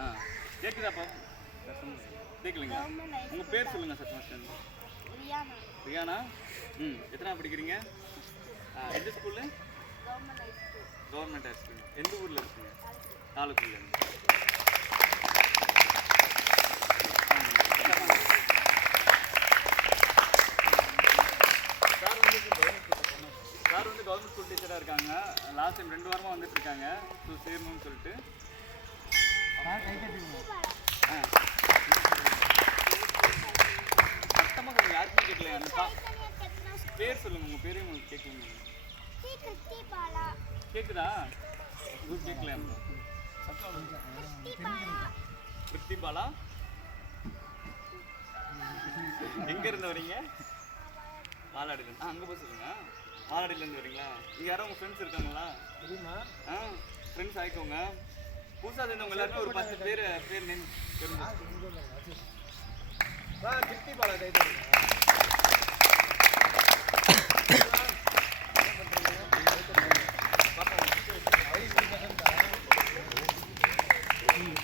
ஆ கேட்குதாப்பா? கேட்கலீங்களா? உங்கள் பேர் சொல்லுங்கள் சத்தமாக சேர்ந்து. ரியானா. எத்தனை படிக்கிறீங்க? எந்த ஸ்கூலு? Government high school. எந்த ஊரில் இருக்குங்க? தாலுக்குள்ளேருந்து. சார் வந்து கவர்மெண்ட் ஸ்கூல் டீச்சராக இருக்காங்க. லாஸ்ட் டைம் 2 வாரமாக வந்துட்டு இருக்காங்க. ஸோ சேரணும்னு சொல்லிட்டு சத்தமாக கொஞ்சம் யாருக்கும் கேட்கல. அந்த பேர் சொல்லுங்க. உங்கள் பேரையும் உங்களுக்கு கேட்கல. கேட்குதா? உங்களுக்கு கேட்கல. பிருத்திபாலா. எங்க இருந்து வரீங்க? மாலாடுங்க. அங்கே போய் சொல்லுங்க. மாலாடிலேருந்து வரீங்களா? இங்கே யாரும் உங்கள் ஃப்ரெண்ட்ஸ் இருக்காங்களா? ஃப்ரெண்ட்ஸ் ஆகிக்கோங்க. புதுசாக சேர்ந்தவங்க எல்லாருமே ஒரு 10 பேர் நேம் தெரிஞ்சு. பிருத்திபாலா கைது.